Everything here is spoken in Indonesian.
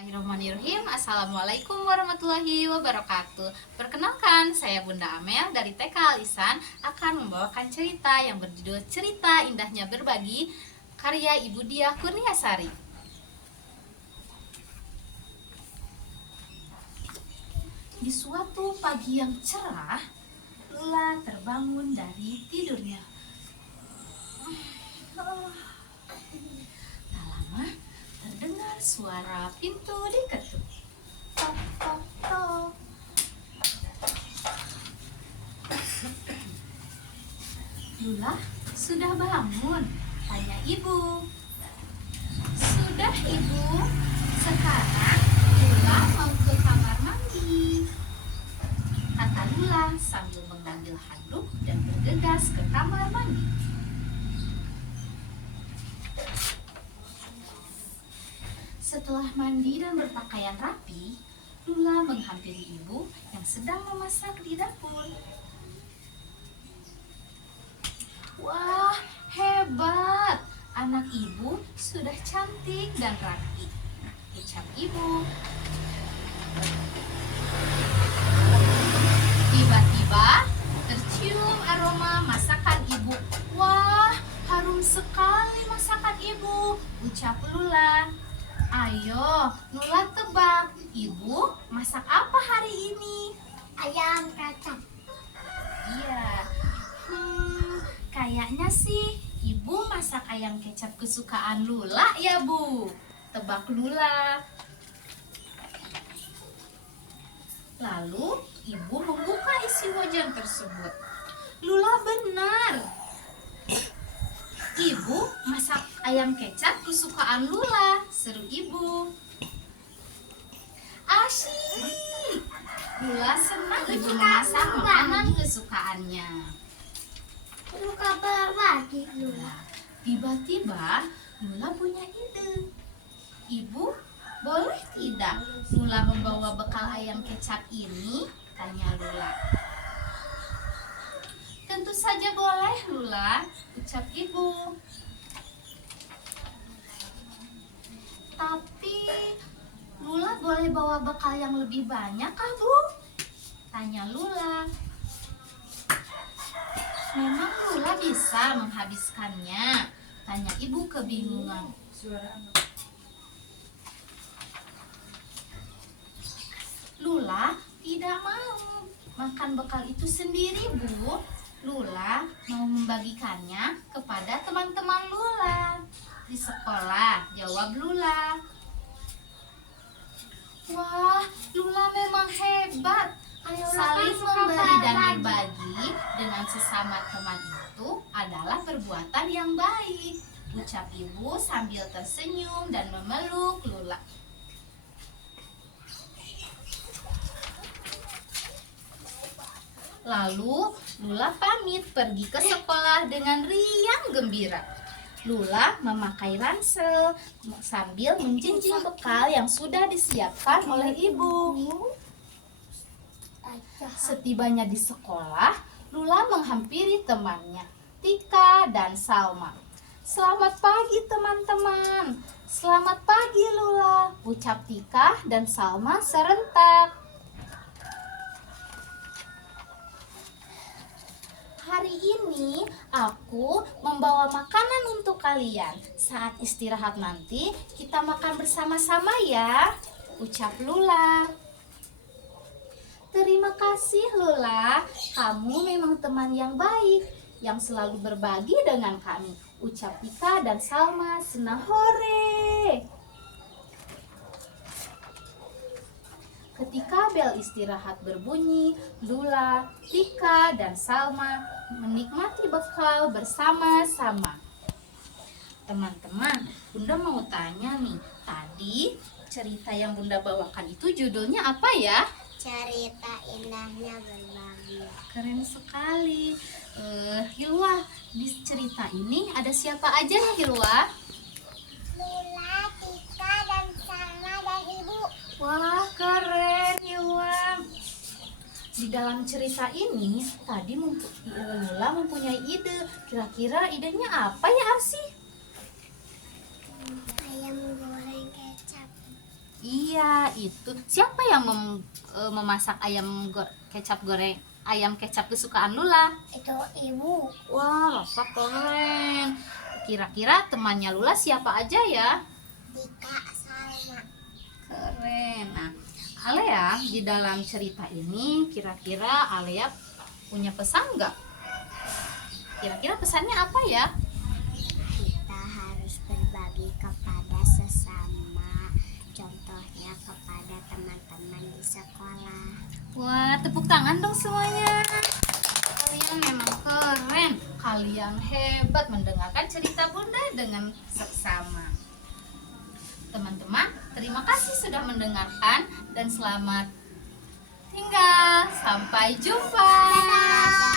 Bismillahirrahmanirrahim. Assalamualaikum warahmatullahi wabarakatuh. Perkenalkan, saya Bunda Amel dari TK Alisan akan membawakan cerita yang berjudul Cerita Indahnya Berbagi, karya Ibu Diah Kurniasari. Di suatu pagi yang cerah, Lula terbangun dari tidurnya. Tak lama, terdengar suara pintu diketuk. Tok, tok, tok. Lula, sudah bangun? Tanya ibu. Sudah, ibu. Sekarang Lula mau ke kamar mandi, kata Lula sambil mengambil handuk dan bergegas ke kamar mandi. Setelah mandi dan berpakaian rapi, Lula menghampiri ibu yang sedang memasak di dapur. Wah, hebat! Anak ibu sudah cantik dan rapi, ucap ibu. Tiba-tiba tercium aroma masakan ibu. Wah, harum sekali masakan ibu, ucap Lula. Ayo, Lula tebak, ibu masak apa hari ini? Ayam kacang. Iya, kayaknya sih ibu masak ayam kecap kesukaan Lula ya, Bu. Tebak Lula. Lalu ibu membuka isi wajan tersebut. Lula benar. Ibu masak ayam kecap kesukaan Lula, seru ibu. Asyik. Lula senang ibu memasak makanan kesukaannya. Suka berbagi dulu. Tiba-tiba Lula punya ide. Ibu, boleh tidak Lula membawa bekal ayam kecap ini? Tanya Lula. Tentu saja boleh, Lula, ucap ibu. Tapi Lula boleh bawa bekal yang lebih banyak kah, Bu? Tanya Lula. Memang Lula bisa menghabiskannya? Tanya ibu kebingungan. Lula tidak mau makan bekal itu sendiri, Bu. Lula mau membagikannya kepada teman-teman Lula di sekolah, jawab Lula. Wah, Lula memang hebat. Saling memberi dan berbagi dengan sesama teman itu adalah perbuatan yang baik, ucap ibu sambil tersenyum dan memeluk Lula. Lalu Lula pamit pergi ke sekolah dengan riang gembira. Lula memakai ransel sambil menjinjing bekal yang sudah disiapkan oleh ibu. Setibanya di sekolah, Lula menghampiri temannya, Tika dan Salma. Selamat pagi teman-teman. Selamat pagi Lula, ucap Tika dan Salma serentak. Hari ini aku membawa makanan untuk kalian. Saat istirahat nanti kita makan bersama-sama ya, ucap Lula. Terima kasih Lula, kamu memang teman yang baik yang selalu berbagi dengan kami, ucap Tika dan Salma senang hore. Ketika bel istirahat berbunyi, Lula, Tika, dan Salma menikmati bekal bersama-sama. Teman-teman, Bunda mau tanya nih, tadi cerita yang Bunda bawakan itu judulnya apa ya? Cerita indahnya berbagi. Keren sekali. Hilwa, di cerita ini ada siapa aja ya Hilwa? Lula, Tika, dan Salma dan Ibu. Wah, keren Hilwa. Di dalam cerita ini tadi Lula mempunyai ide. Kira-kira idenya apa ya Arsi? Ayam goreng kecap. Iya, itu. Siapa yang memasak kecap goreng, ayam kecap kesukaan Lula? Itu ibu. Wah, Rafa keren. Kira-kira temannya Lula siapa aja ya? Dika, Salma. Keren. Nah, Alea di dalam cerita ini kira-kira Alea punya pesan nggak? Kira-kira pesannya apa ya? Kita harus berbagi kepada sesama, contohnya kepada teman-teman di sekolah. Wah, tepuk tangan dong semuanya. Kalian memang keren. Kalian hebat mendengarkan cerita Bunda dengan seksama. Teman-teman, terima kasih sudah mendengarkan dan selamat tinggal. Sampai jumpa. Dadah.